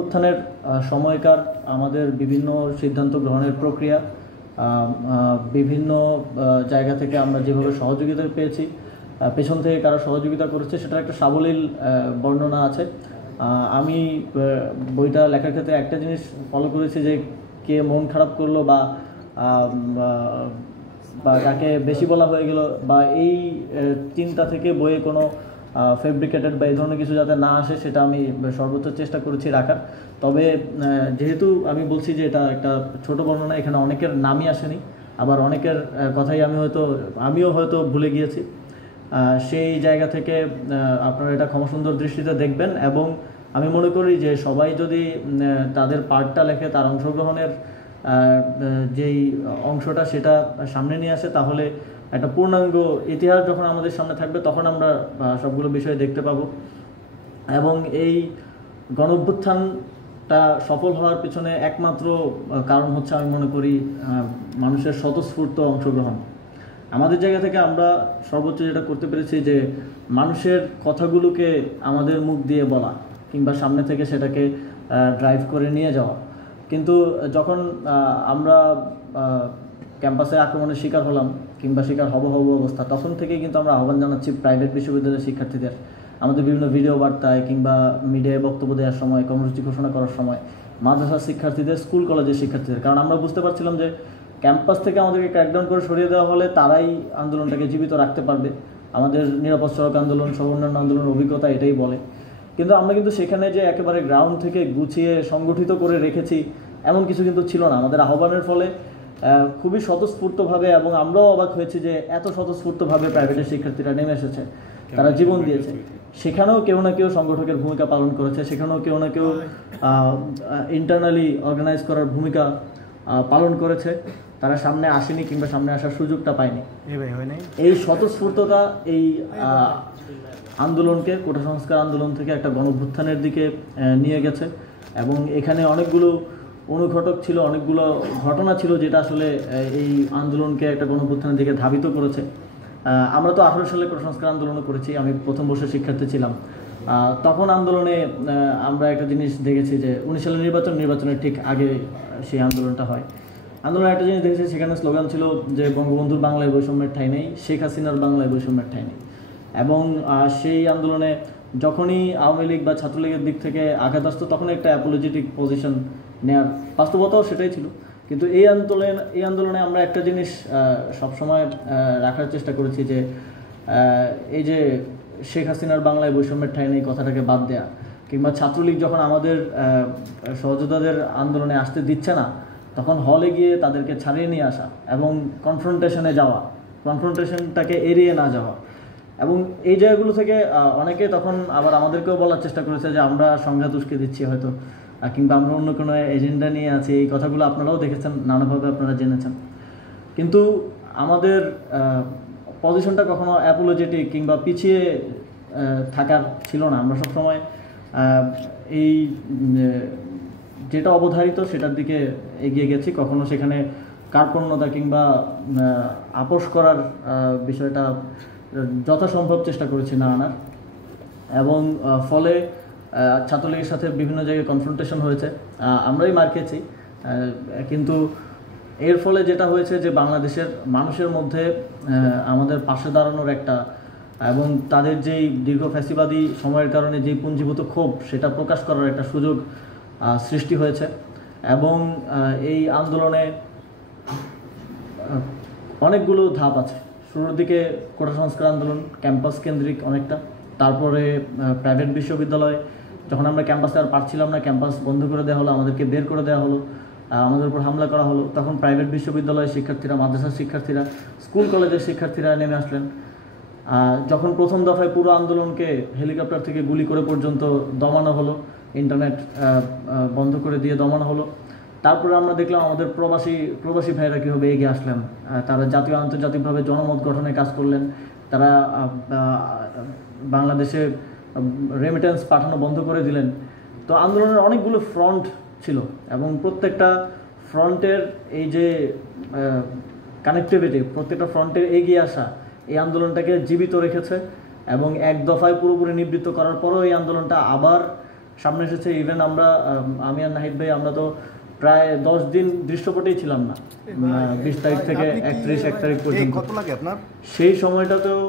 উত্থানের সময়কার আমাদের বিভিন্ন সিদ্ধান্ত গ্রহণের প্রক্রিয়া বিভিন্ন জায়গা থেকে আমরা যেভাবে সহযোগিতা পেয়েছি, পেছন থেকে কারা সহযোগিতা করেছে সেটার একটা সাবলীল বর্ণনা আছে। আমি বইটা লেখার ক্ষেত্রে একটা জিনিস ফলো করেছি যে কে মন খারাপ করলো বা তাকে বেশি বলা হয়ে গেল বা এই চিন্তা থেকে বইয়ে কোনো ফেব্রিকেটেড বা এই ধরনের কিছু যাতে না আসে সেটা আমি সর্বোচ্চ চেষ্টা করেছি রাখার। তবে যেহেতু আমি বলছি যে এটা একটা ছোট বর্ণনা, এখানে অনেকের নামই আসেনি, আবার অনেকের কথাই আমিও হয়তো ভুলে গিয়েছি। সেই জায়গা থেকে আপনারা এটা ক্ষমাসুন্দর দৃষ্টিতে দেখবেন এবং আমি মনে করি যে সবাই যদি তাদের পার্টটা লেখে, তার অংশগ্রহণের যেই অংশটা সেটা সামনে নিয়ে আসে, তাহলে একটা পূর্ণাঙ্গ ইতিহাস যখন আমাদের সামনে থাকবে তখন আমরা সবগুলো বিষয় দেখতে পাবো। এবং এই গণঅভ্যুত্থানটা সফল হওয়ার পিছনে একমাত্র কারণ হচ্ছে আমি মনে করি মানুষের স্বতঃস্ফূর্ত অংশগ্রহণ। আমাদের জায়গা থেকে আমরা সর্বোচ্চ যেটা করতে পেরেছি যে মানুষের কথাগুলোকে আমাদের মুখ দিয়ে বলা কিংবা সামনে থেকে সেটাকে ড্রাইভ করে নিয়ে যাওয়া। কিন্তু যখন আমরা ক্যাম্পাসে আক্রমণের শিকার হলাম কিংবা শিকার হব অবস্থা, তখন থেকেই কিন্তু আমরা আহ্বান জানাচ্ছি প্রাইভেট বিশ্ববিদ্যালয়ের শিক্ষার্থীদের, আমাদের বিভিন্ন ভিডিও বার্তায় কিংবা মিডিয়ায় বক্তব্য দেওয়ার সময়, কর্মসূচি ঘোষণা করার সময়, মাদ্রাসার শিক্ষার্থীদের, স্কুল কলেজের শিক্ষার্থীদের, কারণ আমরা বুঝতে পারছিলাম যে ক্যাম্পাস থেকে আমাদেরকে ক্র্যাকডাউন করে সরিয়ে দেওয়া হলে তারাই আন্দোলনটাকে জীবিত রাখতে পারবে। আমাদের নিরাপদ সড়ক আন্দোলন সহ অন্যান্য আন্দোলনের অভিজ্ঞতা এটাই বলে। কিন্তু আমরা কিন্তু সেখানে যে একেবারে গ্রাউন্ড থেকে গুছিয়ে সংগঠিত করে রেখেছি এমন কিছু কিন্তু ছিল না। আমাদের আহ্বানের ফলে খুবই স্বতঃস্ফূর্তভাবে, এবং আমরাও অবাক হয়েছি যে এত স্বতঃস্ফূর্তভাবে প্রাইভেটের শিক্ষার্থীরা নেমে এসেছে, তারা জীবন দিয়েছে। সেখানেও কেউ না কেউ সংগঠকের ভূমিকা পালন করেছে, সেখানেও কেউ না কেউ ইন্টারনালি অর্গানাইজ করার ভূমিকা পালন করেছে। তারা সামনে আসেনি কিংবা সামনে আসার সুযোগটা পায়নি। এই স্বতঃস্ফূর্ততা এই আন্দোলনকে কোটা সংস্কার আন্দোলন থেকে একটা গণঅভ্যুত্থানের দিকে নিয়ে গেছে। এবং এখানে অনেকগুলো অনুঘটক ছিল, অনেকগুলো ঘটনা ছিল যেটা আসলে এই আন্দোলনকে একটা গণঅভ্যুত্থানের দিকে ধাবিত করেছে। আমরা তো 18 সালে কোটা সংস্কার আন্দোলনও করেছি, আমি প্রথম বর্ষের শিক্ষার্থী ছিলাম। তখন আন্দোলনে আমরা একটা জিনিস দেখেছি যে 19 সালের নির্বাচনের ঠিক আগে সেই আন্দোলনটা হয়। আন্দোলনের একটা জিনিস দেখেছি, সেখানে স্লোগান ছিল যে বঙ্গবন্ধুর বাংলায় বৈষম্যের ঠাঁই নেই, শেখ হাসিনার বাংলায় বৈষম্যের ঠাঁই নেই। এবং সেই আন্দোলনে যখনই আওয়ামী লীগ বা ছাত্রলীগের দিক থেকে আঘাত আসতো তখন একটা অ্যাপোলজেটিক পজিশন নেওয়ার বাস্তবতাও সেটাই ছিল। কিন্তু এই আন্দোলনে আমরা একটা জিনিস সবসময় রাখার চেষ্টা করেছি যে এই যে শেখ হাসিনার বাংলায় বৈষম্যের ঠাঁই নেই কথাটাকে বাদ দেয়া, কিংবা ছাত্রলীগ যখন আমাদের সহযোদ্ধাদের আন্দোলনে আসতে দিচ্ছে না তখন হলে গিয়ে তাদেরকে ছাড়িয়ে নিয়ে আসা এবং কনফ্রন্টেশনে যাওয়া, কনফ্রন্টেশনটাকে এড়িয়ে না যাওয়া। এবং এই জায়গাগুলো থেকে অনেকে তখন আবার আমাদেরকেও বলার চেষ্টা করেছে যে আমরা সংঘাত উস্কে দিচ্ছি হয়তো, কিংবা আমরা অন্য কোনো এজেন্ডা নিয়ে আছি। এই কথাগুলো আপনারাও দেখেছেন, নানাভাবে আপনারা জেনেছেন। কিন্তু আমাদের পজিশনটা কখনো অ্যাপোলজেটিক কিংবা পিছিয়ে থাকার ছিল না। আমরা সবসময় এই যেটা অবধারিত সেটার দিকে এগিয়ে গেছি, কখনো সেখানে কার্পণ্যতা কিংবা আপোষ করার বিষয়টা যথাসম্ভব চেষ্টা করেছি না আনার। এবং ফলে ছাত্রলীগের সাথে বিভিন্ন জায়গায় কনফ্রন্টেশন হয়েছে, আমরাই মার খেয়েছি। কিন্তু এর ফলে যেটা হয়েছে যে বাংলাদেশের মানুষের মধ্যে আমাদের পাশে দাঁড়ানোর একটা, এবং তাদের যেই দীর্ঘ ফ্যাসিবাদী সময়ের কারণে যেই পুঞ্জীভূত ক্ষোভ সেটা প্রকাশ করার একটা সুযোগ সৃষ্টি হয়েছে। এবং এই আন্দোলনে অনেকগুলো ধাপ আছে। শুরুর দিকে কোটা সংস্কার আন্দোলন ক্যাম্পাস কেন্দ্রিক অনেকটা, তারপরে প্রাইভেট বিশ্ববিদ্যালয়, যখন আমরা ক্যাম্পাসে আর পারছিলাম না, ক্যাম্পাস বন্ধ করে দেওয়া হলো, আমাদেরকে বের করে দেওয়া হলো, আমাদের উপর হামলা করা হলো, তখন প্রাইভেট বিশ্ববিদ্যালয়ের শিক্ষার্থীরা, মাদ্রাসার শিক্ষার্থীরা, স্কুল কলেজের শিক্ষার্থীরা নেমে আসলেন। যখন প্রথম দফায় পুরো আন্দোলনকে হেলিকপ্টার থেকে গুলি করে পর্যন্ত দমানো হলো, ইন্টারনেট বন্ধ করে দিয়ে দমানো হলো, তারপরে আমরা দেখলাম আমাদের প্রবাসী ভাইয়েরা কীভাবে এগিয়ে আসলেন। তারা জাতীয় আন্তর্জাতিকভাবে জনমত গঠনে কাজ করলেন, তারা বাংলাদেশে রেমিটেন্স পাঠানো বন্ধ করে দিলেন। তো আন্দোলনের অনেকগুলো ফ্রন্ট ছিল এবং প্রত্যেকটা ফ্রন্টের এই যে কানেক্টিভিটি, প্রত্যেকটা ফ্রন্টের এগিয়ে আসা এই আন্দোলনটাকে জীবিত রেখেছে। এবং এক দফায় পুরোপুরি নিবৃত্ত করার পরও এই আন্দোলনটা আবার সামনে এসেছে। ইভেন আমরা আমি আর নাহিদ ভাই আমরা তো প্রায় 10 দিন দৃশ্যপটেই ছিলাম না, 20 তারিখ থেকে 31 তারিখ পর্যন্ত। সেই সময়টাতেও